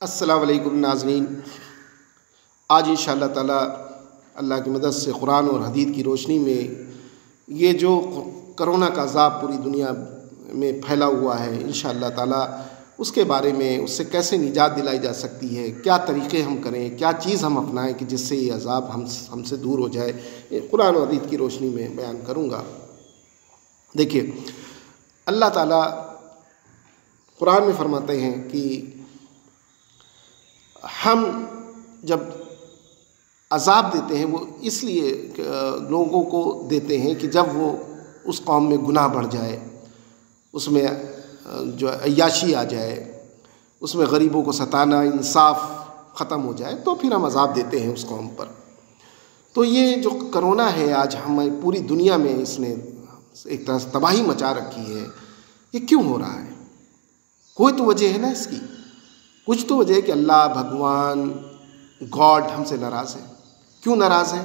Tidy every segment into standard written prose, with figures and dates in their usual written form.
السلام علیکم ناظرین، آج انشاءاللہ تعالیٰ اللہ کی مدد سے قرآن اور حدیث کی روشنی میں یہ جو کرونا کا عذاب پوری دنیا میں پھیلا ہوا ہے، انشاءاللہ تعالیٰ اس کے بارے میں اس سے کیسے نجات دلائی جا سکتی ہے، کیا طریقے ہم کریں، کیا چیز ہم اپنائیں کہ جس سے یہ عذاب ہم سے دور ہو جائے، یہ قرآن و حدیث کی روشنی میں بیان کروں گا۔ دیکھیے، اللہ تعالیٰ قرآن میں فرماتے ہیں کہ ہم جب عذاب دیتے ہیں وہ اس لیے لوگوں کو دیتے ہیں کہ جب وہ اس قوم میں گناہ بڑھ جائے، اس میں جو عیاشی آ جائے، اس میں غریبوں کو ستانا، انصاف ختم ہو جائے، تو پھر ہم عذاب دیتے ہیں اس قوم پر۔ تو یہ جو کرونا ہے آج ہمیں پوری دنیا میں اس نے ایک طرح سے تباہی مچا رکھی ہے، یہ کیوں ہو رہا ہے؟ کوئی تو وجہ ہے نا اس کی، کچھ تو وجہ ہے کہ اللہ بھگوان گاڈ ہم سے ناراض ہے۔ کیوں ناراض ہے؟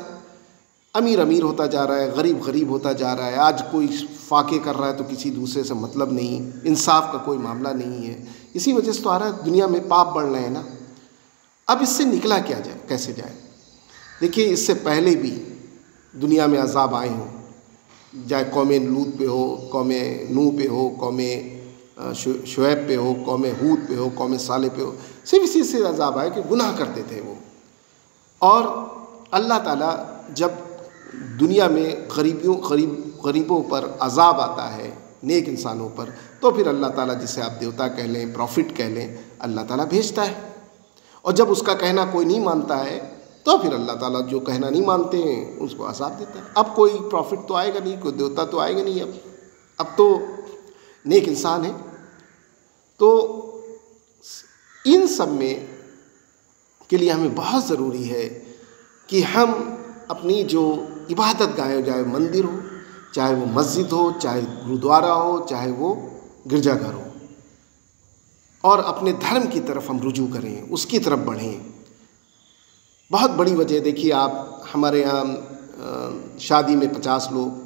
امیر امیر ہوتا جا رہا ہے، غریب غریب ہوتا جا رہا ہے، آج کوئی فاقے کر رہا ہے تو کسی دوسرے سے مطلب نہیں، انصاف کا کوئی معاملہ نہیں ہے، اسی وجہ سے تو آ رہا ہے، دنیا میں پاپ بڑھ رہے ہیں نا۔ اب اس سے نکلا کیا جائے، کیسے جائے؟ دیکھیے، اس سے پہلے بھی دنیا میں عذاب آئے ہوں، چاہے قوم لوط پہ ہو، قوم نوح پہ ہو، قوم شعیب پہ ہو، قوم ہود پہ ہو، قوم صالح پہ ہو، صرف اسی سے عذاب آئے کہ گناہ کرتے تھے وہ۔ اور اللہ تعالیٰ جب دنیا میں غریبوں پر عذاب آتا ہے، نیک انسانوں پر، تو پھر اللہ تعالیٰ جسے آپ دیوتا کہہ لیں، پروفٹ کہہ لیں، اللہ تعالیٰ بھیجتا ہے۔ اور جب اس کا کہنا کوئی نہیں مانتا ہے تو پھر اللہ تعالیٰ جو کہنا نہیں مانتے ہیں اس کو عذاب دیتا ہے۔ اب کوئی پروفٹ تو آئے گا نہیں، کوئی دیوتا تو آئے گا نہیں، اب تو نیک انسان ہے۔ تو ان سب میں کے لیے ہمیں بہت ضروری ہے کہ ہم اپنی جو عبادت گاہ، چاہے مندر ہو، چاہے وہ مسجد ہو، چاہے گرودوارا ہو، چاہے وہ گرجا گھر ہو، اور اپنے دھرم کی طرف ہم رجوع کریں، اس کی طرف بڑھیں۔ بہت بڑی وجہ دیکھیے، آپ ہمارے یہاں شادی میں 50 لوگ،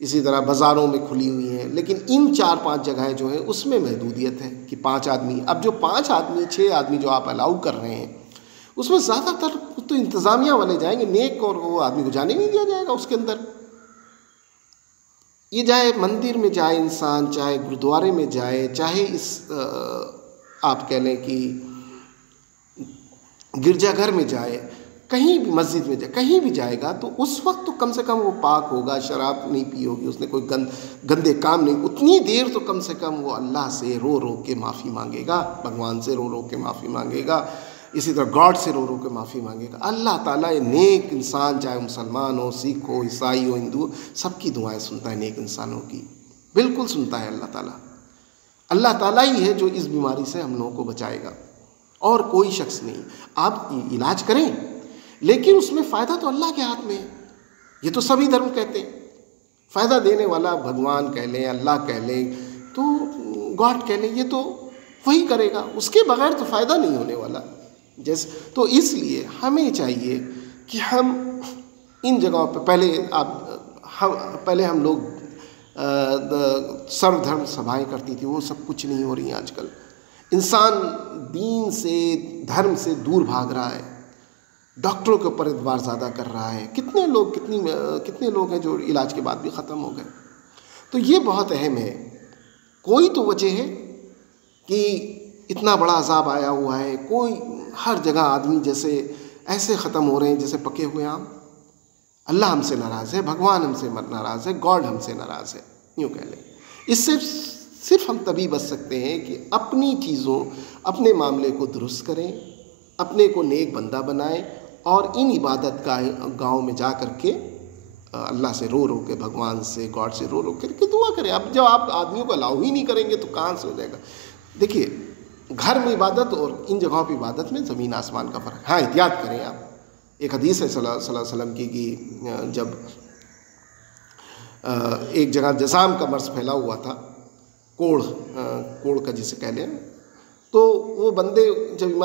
اسی طرح بازاروں میں کھلی ہوئی ہیں، لیکن ان 4-5 جگہیں جو ہیں اس میں محدودیت ہے کہ 5 آدمی۔ اب جو 5 آدمی 6 آدمی جو آپ الاؤ کر رہے ہیں، اس میں زیادہ تر تو انتظامیہ والے جائیں گے، نیک اور وہ آدمی کو جانے نہیں دیا جائے گا اس کے اندر۔ یہ چاہے مندر میں جائے انسان، چاہے گرودوارے میں جائے، چاہے اس آپ کہہ لیں کہ گرجا گھر میں جائے، کہیں بھی مسجد میں جائے، کہیں بھی جائے گا تو اس وقت تو کم سے کم وہ پاک ہوگا، شراب نہیں پی ہوگی، اس نے کوئی گندے کام نہیں، اتنی دیر تو کم سے کم وہ اللہ سے رو رو کے معافی مانگے گا، بھگوان سے رو رو کے معافی مانگے گا، اسی طرح گاڈ سے رو رو کے معافی مانگے گا۔ اللہ تعالیٰ یہ نیک انسان، چاہے مسلمان ہو، سکھ ہو، عیسائی ہو، ہندو، سب کی دعائیں سنتا ہے، نیک انسانوں کی بالکل سنتا ہے اللہ تعالیٰ۔ اللہ تعالیٰ ہی ہے جو اس بیماری سے ہم لوگوں کو بچائے گا، اور کوئی شخص نہیں۔ آپ علاج کریں، لیکن اس میں فائدہ تو اللہ کے ہاتھ میں ہے۔ یہ تو سبھی دھرم کہتے ہیں، فائدہ دینے والا بھگوان کہہ لیں، اللہ کہہ لیں، تو گاڈ کہہ لیں، یہ تو وہی کرے گا، اس کے بغیر تو فائدہ نہیں ہونے والا۔ تو اس لیے ہمیں چاہیے کہ ہم ان جگہوں پہ پہلے ہم لوگ سرو دھرم سبھائیں کرتی تھی، وہ سب کچھ نہیں ہو رہی ہیں آج کل۔ انسان دین سے، دھرم سے دور بھاگ رہا ہے، ڈاکٹروں کے اوپر اعتبار زیادہ کر رہا ہے۔ کتنے لوگ ہیں جو علاج کے بعد بھی ختم ہو گئے۔ تو یہ بہت اہم ہے، کوئی تو وجہ ہے کہ اتنا بڑا عذاب آیا ہوا ہے، کوئی ہر جگہ آدمی جیسے ایسے ختم ہو رہے ہیں جیسے پکے ہوئے آم۔ اللہ ہم سے ناراض ہے، بھگوان ہم سے ناراض ہے، گاڈ ہم سے ناراض ہے، یوں کہہ لیں۔ اس سے صرف ہم تبھی بچ سکتے ہیں کہ اپنی چیزوں، اپنے معاملے کو درست کریں، اپنے کو نیک بندہ بنائیں، اور ان عبادت گاہوں میں جا کر کے اللہ سے رو رو کے، بھگوان سے، گاڈ سے رو رو کر کے دعا کریں۔ اب جب آپ آدمیوں کو الاؤ ہی نہیں کریں گے تو کہاں سے ہو جائے گا؟ دیکھیے، گھر میں عبادت اور ان جگہوں پہ عبادت میں زمین آسمان کا فرق۔ ہاں، احتیاط کریں آپ۔ ایک حدیث ہے صلی اللہ علیہ وسلم کی کہ جب ایک جگہ جذام کا مرض پھیلا ہوا تھا، کوڑ کا جسے کہہ لیں، تو وہ بندے جب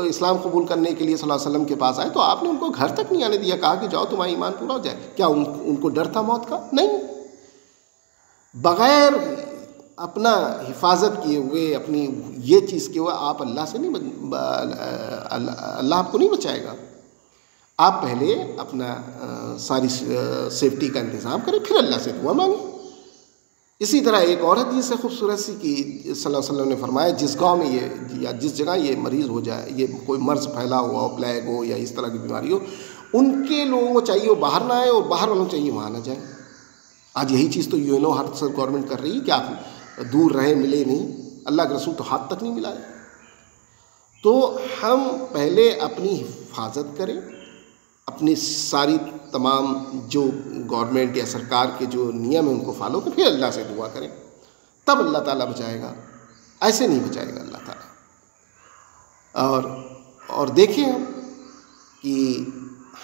اسلام قبول کرنے کے لیے صلی اللہ علیہ وسلم کے پاس آئے تو آپ نے ان کو گھر تک نہیں آنے دیا، کہا کہ جاؤ تمہارا ایمان پورا ہو جائے۔ کیا ان کو ڈر تھا موت کا؟ نہیں، بغیر اپنا حفاظت کیے ہوئے، اپنی یہ چیز کیے ہوئے آپ اللہ سے نہیں، اللہ آپ کو نہیں بچائے گا. آپ پہلے اپنا ساری سیفٹی کا انتظام کریں، پھر اللہ سے دعا مانگیں. اسی طرح ایک اور حدیث ہے خوبصورت سی کہ صلی اللہ علیہ وسلم نے فرمایا جس گاؤں میں یہ یا جس جگہ یہ مریض ہو جائے، یہ کوئی مرض پھیلا ہوا ہو، پلیگ ہو یا اس طرح کی بیماری ہو، ان کے لوگوں کو چاہیے وہ باہر نہ آئے اور باہر والوں کو چاہیے وہاں نہ جائیں. آج یہی چیز تو UNO ہر گورنمنٹ کر رہی ہے کہ آپ دور رہیں، ملے نہیں. اللہ کے رسول تو ہاتھ تک نہیں ملائے. تو ہم پہلے اپنی حفاظت کریں، اپنی ساری تمام جو گورنمنٹ یا سرکار کے جو نیم ہیں ان کو فالو کریں، پھر اللہ سے دعا کریں، تب اللہ تعالیٰ بچائے گا. ایسے نہیں بچائے گا اللہ تعالیٰ. اور دیکھیں ہم کہ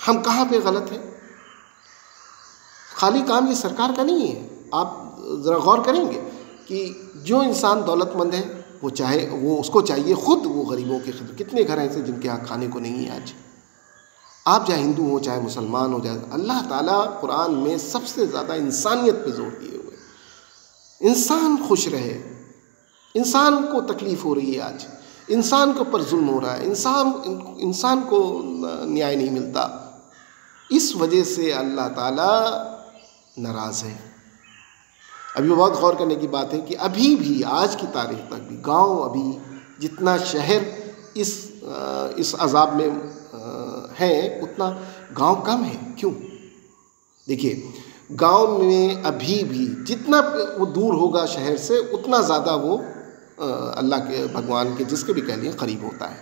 ہم کہاں پہ غلط ہیں. خالی کام یہ سرکار کا نہیں ہے. آپ ذرا غور کریں گے کہ جو انسان دولت مند ہے وہ اس کو چاہیے خود وہ غریبوں کی خدمت. کتنے گھر ہیں ایسے جن کے یہاں کھانے کو نہیں ہے آج. آپ چاہے ہندو ہو چاہے مسلمان ہو، چاہے اللہ تعالیٰ قرآن میں سب سے زیادہ انسانیت پہ زور دیے ہوئے. انسان خوش رہے. انسان کو تکلیف ہو رہی ہے آج، انسان کے اوپر ظلم ہو رہا ہے، انسان کو نیائے نہیں ملتا. اس وجہ سے اللہ تعالیٰ ناراض ہے. ابھی بہت غور کرنے کی بات ہے کہ ابھی بھی آج کی تاریخ تک بھی گاؤں ابھی جتنا شہر اس عذاب میں ہیں اتنا گاؤں کم ہے. کیوں؟ دیکھیے گاؤں میں ابھی بھی جتنا وہ دور ہوگا شہر سے اتنا زیادہ وہ اللہ کے بھگوان کے جس کے بھی کہہ لیں قریب ہوتا ہے.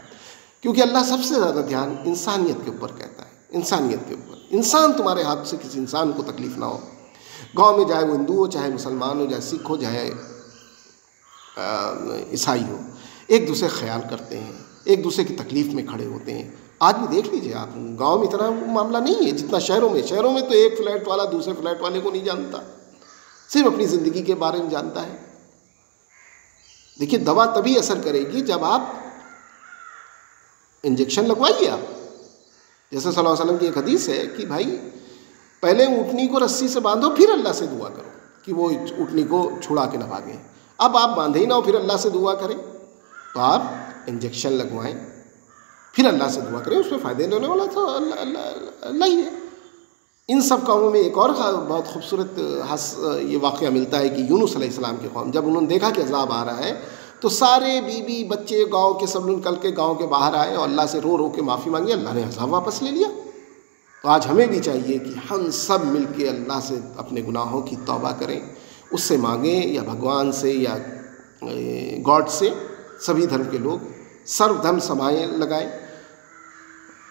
کیونکہ اللہ سب سے زیادہ دھیان انسانیت کے اوپر کہتا ہے. انسانیت کے اوپر، انسان تمہارے ہاتھ سے کسی انسان کو تکلیف نہ ہو. گاؤں میں چاہے وہ ہندو ہو چاہے مسلمان ہو چاہے سکھ ہو چاہے عیسائی ہو، ایک دوسرے خیال کرتے ہیں، ایک دوسرے کی تکلیف میں کھڑے ہوتے ہیں. آج بھی دیکھ لیجیے آپ، گاؤں میں اتنا معاملہ نہیں ہے جتنا شہروں میں تو ایک فلیٹ والا دوسرے فلیٹ والے کو نہیں جانتا، صرف اپنی زندگی کے بارے میں جانتا ہے. دیکھیے دوا تبھی اثر کرے گی جب آپ انجیکشن لگوائیے. آپ جیسے صلی اللہ علیہ وسلم کی ایک حدیث ہے کہ بھائی پہلے اونٹنی کو رسی سے باندھو پھر اللہ سے دعا کرو کہ وہ اونٹنی کو چھڑا کے نہ بھاگیں. اب آپ باندھے ہی نہ ہو پھر اللہ سے دعا کریں تو آپ انجیکشن لگوائیں پھر اللہ سے دعا کریں. اس میں فائدے لینے والا تو اللہ ہی ہے. ان سب قوموں میں ایک اور بہت خوبصورت یہ واقعہ ملتا ہے کہ یونس علیہ السلام کی قوم جب انہوں نے دیکھا کہ عذاب آ رہا ہے تو سارے بیوی بچے گاؤں کے سب نکل کے گاؤں کے باہر آئے اور اللہ سے رو رو کے معافی مانگی. اللہ نے عذاب واپس لے لیا. تو آج ہمیں بھی چاہیے کہ ہم سب مل کے اللہ سے اپنے گناہوں کی توبہ کریں، اس سے مانگیں یا بھگوان سے یا گاڈ سے. سبھی دھرم کے لوگ سرو دھرم سمائیں لگائیں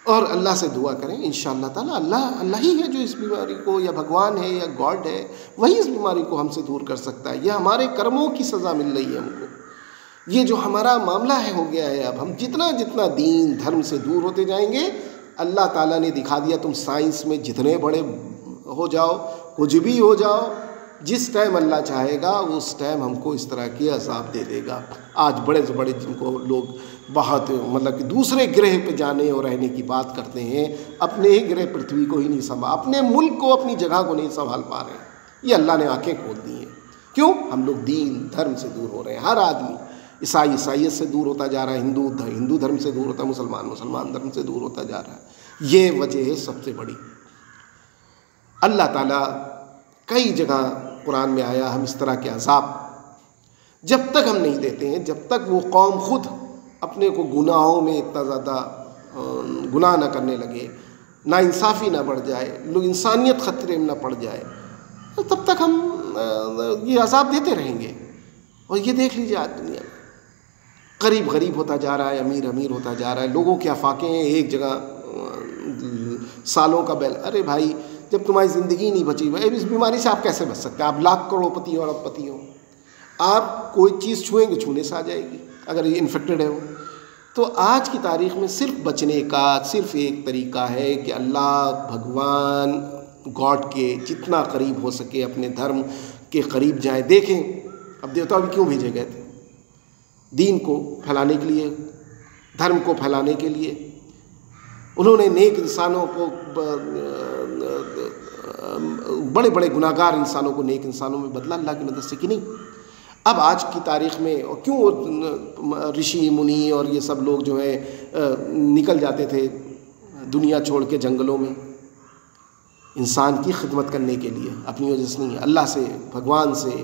اور اللہ سے دعا کریں. انشاءاللہ تعالیٰ اللہ ہی ہے جو اس بیماری کو، یا بھگوان ہے یا گاڈ ہے، وہی اس بیماری کو ہم سے دور کر سکتا ہے. یہ ہمارے کرموں کی سزا مل رہی ہے ہم کو. یہ جو ہمارا معاملہ ہو گیا ہے، اب ہم جتنا دین دھرم سے دور ہوتے جائیں گے، اللہ تعالیٰ نے دکھا دیا تم سائنس میں جتنے بڑے ہو جاؤ، کچھ بھی ہو جاؤ، جس ٹائم اللہ چاہے گا اس ٹائم ہم کو اس طرح کے عذاب دے دے گا. آج بڑے سے بڑے جن کو لوگ بہت مطلب کہ دوسرے گرہ پہ جانے اور رہنے کی بات کرتے ہیں، اپنے ہی گرہ پرتھوی کو ہی نہیں سنبھال، اپنے ملک کو اپنی جگہ کو نہیں سنبھال پا رہے ہیں. یہ اللہ نے آنکھیں کھول دی ہیں. کیوں؟ ہم لوگ دین دھرم سے دور ہو رہے ہیں. ہر آدمی عیسائیت سے دور ہوتا جا رہا ہے، ہندو دھرم سے دور ہوتا ہے، مسلمان دھرم سے دور ہوتا جا رہا ہے. یہ وجہ ہے سب سے بڑی. اللہ تعالیٰ کئی جگہ قرآن میں آیا ہم اس طرح کے عذاب جب تک ہم نہیں دیتے ہیں، جب تک وہ قوم خود اپنے کو گناہوں میں اتنا زیادہ گناہ نہ کرنے لگے، نا انصافی نہ بڑھ جائے، لوگ انسانیت خطرے میں نہ پڑ جائے، تب تک ہم یہ عذاب دیتے رہیں گے. اور یہ دیکھ لیجیے آج دنیا میں غریب ہوتا جا رہا ہے، امیر ہوتا جا رہا ہے. لوگوں کے افاقے ہیں ایک جگہ سالوں کا بیل. ارے بھائی جب تمہاری زندگی نہیں بچی ہوئی، اس بیماری سے آپ کیسے بچ سکتے ہیں؟ آپ لاکھ کروڑ پتی ہو اور اب پتی ہو، آپ کوئی چیز چھوئیں گے چھونے سے آ جائے گی اگر یہ انفیکٹڈ ہے وہ. تو آج کی تاریخ میں صرف بچنے کا صرف ایک طریقہ ہے کہ اللہ بھگوان گاڈ کے جتنا قریب ہو سکے اپنے دھرم کے قریب جائیں. دیکھیں اب دیوتا بھی کیوں بھیجے گئے تھے؟ دین کو پھیلانے کے لیے، دھرم کو پھیلانے کے لیے. انہوں نے نیک انسانوں کو، بڑے بڑے گناہگار انسانوں کو نیک انسانوں میں بدلا اللہ کی مدد سے کہ نہیں. اب آج کی تاریخ میں کیوں رشی منی اور یہ سب لوگ جو ہے نکل جاتے تھے دنیا چھوڑ کے جنگلوں میں انسان کی خدمت کرنے کے لیے، اپنی وجہ سے نہیں، اللہ سے، بھگوان سے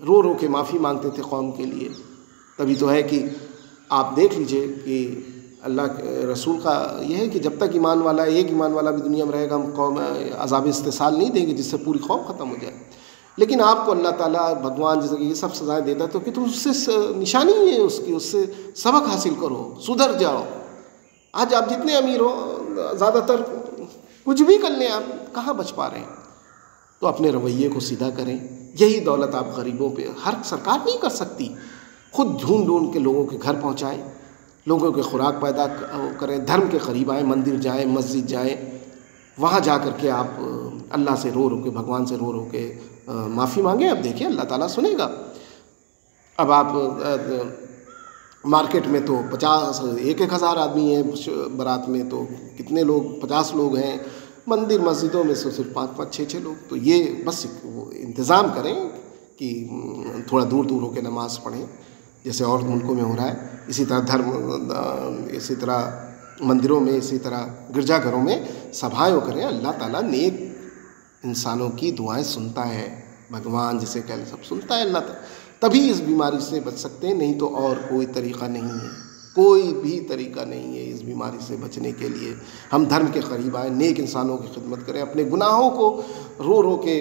رو رو کے معافی مانگتے تھے قوم کے لیے۔ تبھی تو ہے کہ آپ دیکھ لیجئے کہ اللہ کے رسول کا یہ ہے کہ جب تک ایمان والا ایک ایمان والا بھی دنیا میں رہے گا ہم قوم عذاب استحصال نہیں دیں گے جس سے پوری قوم ختم ہو جائے۔ لیکن آپ کو اللہ تعالیٰ بھگوان جیسے کہ یہ سب سزائیں دیتا ہے تو کہ تم اس سے نشانی ہے اس کی، اس سے سبق حاصل کرو، سدھر جاؤ۔ آج آپ جتنے امیر ہو زیادہ تر کچھ بھی کر لیں، آپ کہاں بچ پا رہے ہیں؟ تو اپنے رویے کو سیدھا کریں۔ یہی دولت آپ غریبوں پہ، ہر سرکار نہیں کر سکتی، خود ڈھونڈ ڈھونڈ کے لوگوں کے گھر پہنچائیں، لوگوں کے خوراک پیدا کریں، دھرم کے قریب آئیں، مندر جائیں، مسجد جائیں، وہاں جا کر کے آپ اللہ سے رو رو کے، بھگوان سے رو رو کے معافی مانگیں۔ اب دیکھیں اللہ تعالیٰ سنے گا۔ اب آپ مارکیٹ میں تو 1,000 آدمی ہیں برات میں، تو کتنے لوگ، 50 لوگ ہیں، مندر مسجدوں میں سے صرف 5 6 لوگ۔ تو یہ بس وہ انتظام کریں کہ تھوڑا دور دور ہو کے نماز پڑھیں جیسے اور ملکوں میں ہو رہا ہے، اسی طرح اسی طرح مندروں میں، اسی طرح گرجا گھروں میں سبھائیں کریں۔ اللہ تعالیٰ نیک انسانوں کی دعائیں سنتا ہے، بھگوان جسے کہہ لیں سب سنتا ہے اللہ تعالیٰ، تبھی اس بیماری سے بچ سکتے ہیں، نہیں تو اور کوئی طریقہ نہیں ہے، کوئی بھی طریقہ نہیں ہے اس بیماری سے بچنے کے لیے۔ ہم دھرم کے قریب آئیں، نیک انسانوں کی خدمت کریں، اپنے گناہوں کو رو رو کے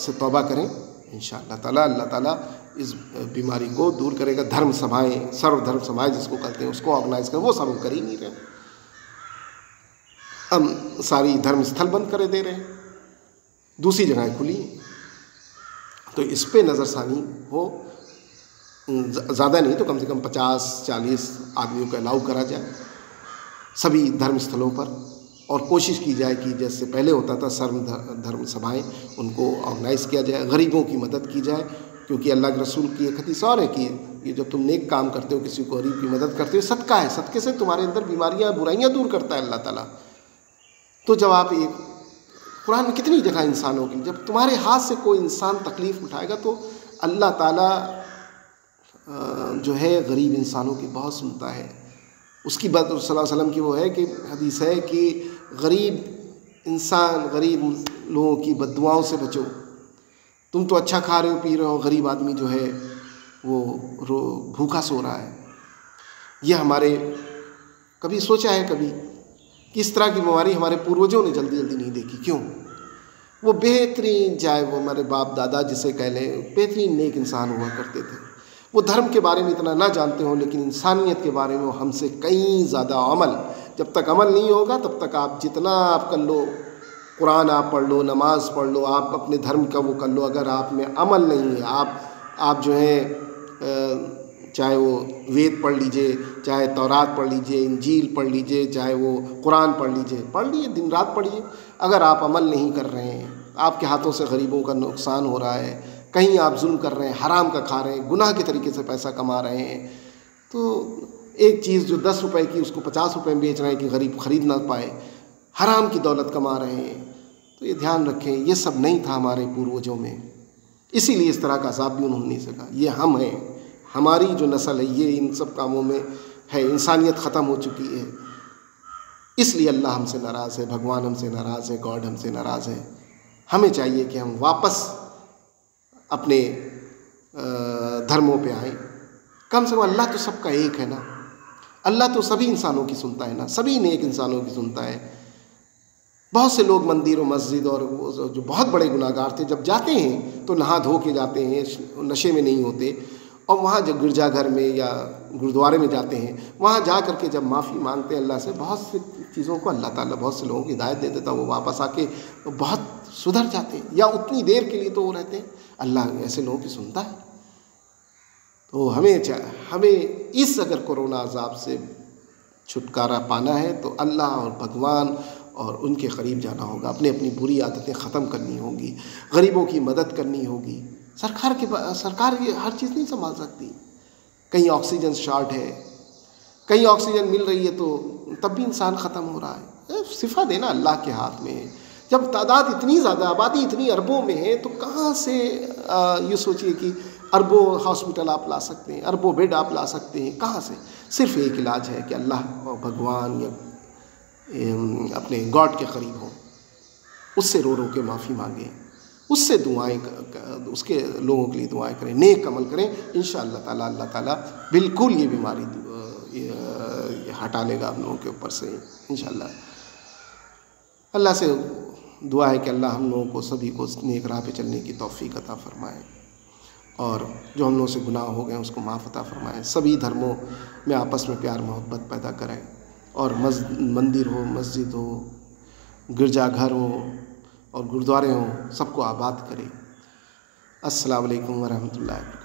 سے توبہ کریں، انشاءاللہ تعالیٰ اللہ تعالیٰ اس بیماری کو دور کرے گا۔ دھرم سبھائیں، سرو دھرم سبھائیں جس کو کہتے ہیں، اس کو آرگنائز کریں، وہ سب کر ہی نہیں رہے، ہم ساری دھرم استھل بند کرے دے رہے ہیں، دوسری جگہیں کھلی ہیں۔ تو اس پہ نظر ثانی ہو، زیادہ نہیں تو کم سے کم 50 40 آدمیوں کو الاؤ کرا جائے سبھی دھرم استھلوں پر، اور کوشش کی جائے کہ جیسے پہلے ہوتا تھا سرو دھرم سبھائیں ان کو آرگنائز کیا جائے، غریبوں کی مدد کی جائے، کیونکہ اللہ کے رسول کی ایک حدیث اور ہے کہ یہ جب تم نیک کام کرتے ہو، کسی کو غریب کی مدد کرتے ہو، صدقہ ہے، صدقے سے تمہارے اندر بیماریاں برائیاں دور کرتا ہے اللہ تعالیٰ۔ تو جب آپ ایک قرآن میں کتنی جگہ انسانوں کی، جب تمہارے ہاتھ سے کوئی انسان تکلیف اٹھائے گا تو اللہ تعالیٰ جو ہے غریب انسانوں کی بہت سنتا ہے۔ اس کی بات صلی اللہ علیہ وسلم کی وہ ہے کہ حدیث ہے کہ غریب انسان، غریب لوگوں کی بد دعاؤں سے بچو، تم تو اچھا کھا رہے ہو پی رہے ہو، غریب آدمی جو ہے وہ بھوکا سو رہا ہے۔ یہ ہمارے کبھی سوچا ہے کبھی کہ اس طرح کی بیماری ہمارے پوروجوں نے جلدی جلدی نہیں دیکھی؟ کیوں؟ وہ بہترین، چاہے وہ ہمارے باپ دادا جسے کہہ لیں، بہترین نیک انسان ہوا کرتے تھے، وہ دھرم کے بارے میں اتنا نہ جانتے ہوں لیکن انسانیت کے بارے میں وہ ہم سے کہیں زیادہ عمل، جب تک عمل نہیں ہوگا تب تک آپ جتنا آپ کر لو، قرآن آپ پڑھ لو، نماز پڑھ لو، آپ اپنے دھرم کا وہ کر لو، اگر آپ میں عمل نہیں ہے، آپ جو ہے چاہے وہ وید پڑھ لیجئے، چاہے تورات پڑھ لیجئے، انجیل پڑھ لیجئے، چاہے وہ قرآن پڑھ لیجئے دن رات پڑھیے، اگر آپ عمل نہیں کر رہے ہیں، آپ کے ہاتھوں سے غریبوں کا نقصان ہو رہا ہے، کہیں آپ ظلم کر رہے ہیں، حرام کا کھا رہے ہیں، گناہ کے طریقے سے پیسہ کما رہے ہیں، تو ایک چیز جو 10 روپے کی اس کو 50 روپے میں بیچ رہے ہیں کہ غریب خرید نہ پائے، حرام کی دولت کما رہے ہیں، تو یہ دھیان رکھیں، یہ سب نہیں تھا ہمارے پوروجوں میں، اسی لیے اس طرح کا عذاب بھی انہوں نے نہیں سکا۔ یہ ہم ہیں، ہماری جو نسل ہے یہ ان سب کاموں میں ہے، انسانیت ختم ہو چکی ہے، اس لیے اللہ ہم سے ناراض ہے، بھگوان ہم سے ناراض ہے، گاڈ ہم سے ناراض ہے۔ ہمیں چاہیے کہ ہم واپس اپنے دھرموں پہ آئیں، کم سے کم اللہ تو سب کا ایک ہے نا، اللہ تو سبھی انسانوں کی سنتا ہے نا، سبھی نیک انسانوں کی سنتا ہے۔ بہت سے لوگ مندر و مسجد اور جو بہت بڑے گناہ گار تھے جب جاتے ہیں تو نہا دھو کے جاتے ہیں، نشے میں نہیں ہوتے، اور وہاں جب گرجا گھر میں یا گرودوارے میں جاتے ہیں، وہاں جا کر کے جب معافی مانگتے ہیں اللہ سے، بہت سی چیزوں کو اللہ تعالیٰ بہت سے لوگوں کی ہدایت دے دیتا، وہ واپس آ کے بہت سدھر جاتے ہیں، یا اتنی دیر کے لیے تو وہ رہتے ہیں، اللہ ایسے لوگوں کی سنتا ہے۔ تو ہمیں اس اگر کورونا عذاب سے چھٹکارا پانا ہے تو اللہ اور بھگوان اور ان کے قریب جانا ہوگا، اپنی بری عادتیں ختم کرنی ہوں گی، غریبوں کی مدد کرنی ہوگی۔ سرکار یہ ہر چیز نہیں سنبھال سکتی، کہیں آکسیجن شارٹ ہے، کہیں آکسیجن مل رہی ہے تو تب بھی انسان ختم ہو رہا ہے، صفا دینا اللہ کے ہاتھ میں ہے۔ جب تعداد اتنی زیادہ، آبادی اتنی اربوں میں ہے تو کہاں سے یہ سوچیے کہ اربوں ہاسپٹل آپ لا سکتے ہیں، اربوں بیڈ آپ لا سکتے ہیں، کہاں سے؟ صرف ایک علاج ہے کہ اللہ اور بھگوان یا اپنے گاڈ کے قریب ہوں، اس سے رو رو کے معافی مانگیں، اس سے دعائیں، اس کے لوگوں کے لیے دعائیں کریں، نیک عمل کریں، انشاءاللہ تعالیٰ اللہ تعالیٰ بالکل یہ بیماری ہٹا لے گا ہم لوگوں کے اوپر سے انشاءاللہ۔ اللہ سے دعا ہے کہ اللہ ہم لوگوں کو سبھی کو نیک راہ پہ چلنے کی توفیق عطا فرمائے، اور جو ہم لوگوں سے گناہ ہو گئے اس کو معاف عطا فرمائے، سبھی دھرموں میں آپس میں پیار محبت پیدا کریں، اور مندر ہو، مسجد ہو، گرجا گھر ہو اور گرودوارے ہوں، سب کو آباد کرے۔ السلام علیکم ورحمۃ اللہ۔